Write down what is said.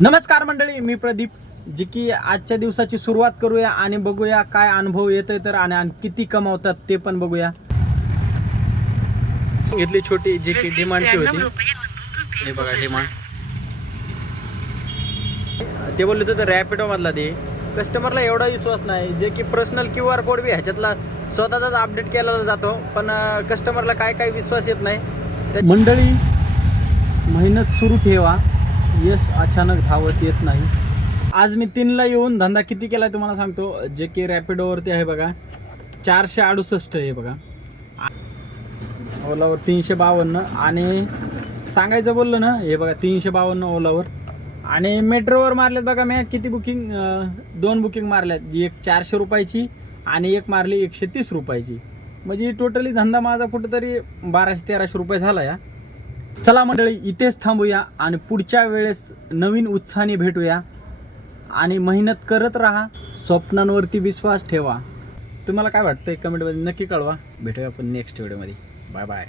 नमस्कार मंडळी, मी प्रदीप. जे की आजच्या दिवसाची सुरुवात करूया आणि बघूया काय अनुभव येतोय तर आणि किती कमावतात ते पण बघूया. घेतली छोटी जी की डिमांडची होती. हे बघा डिमांड. ते बोलले होते रॅपिडो मधला दे. कस्टमरला एवढा विश्वास नाही, जे की पर्सनल QR कोड बी ह्याच्यातला स्वतःचाच अपडेट केला जातो, पण कस्टमरला काय विश्वास येत नाही. मंडळी, मेहनत सुरू ठेवा, यश अचानक धावत येत नाही. आज मी 3ला येऊन धंदा किती केला तुम्हाला सांगतो. जे की रॅपिडोवरती आहे बघा 468 आहे बघा, ओलावर 352 आणि सांगायचं बोललं ना हे बघा 352 ओलावर. आणि मेट्रोवर मारलेत बघा मी किती बुकिंग, 2 बुकिंग मारल्यात. एक 400 रुपयाची आणि एक मारली 130 रुपयाची. म्हणजे टोटली धंदा माझा कुठेतरी 1200-1300 रुपये झाला या. चला मंडळी, इथेच थांबूया आणि पुढच्या वेळेस नवीन उत्साहाने भेटूया. आणि मेहनत करत राहा, स्वप्नांवरती विश्वास ठेवा. तुम्हाला काय वाटतंय कमेंटमध्ये नक्की कळवा. भेटूया आपण नेक्स्ट व्हिडिओमध्ये. Bye bye.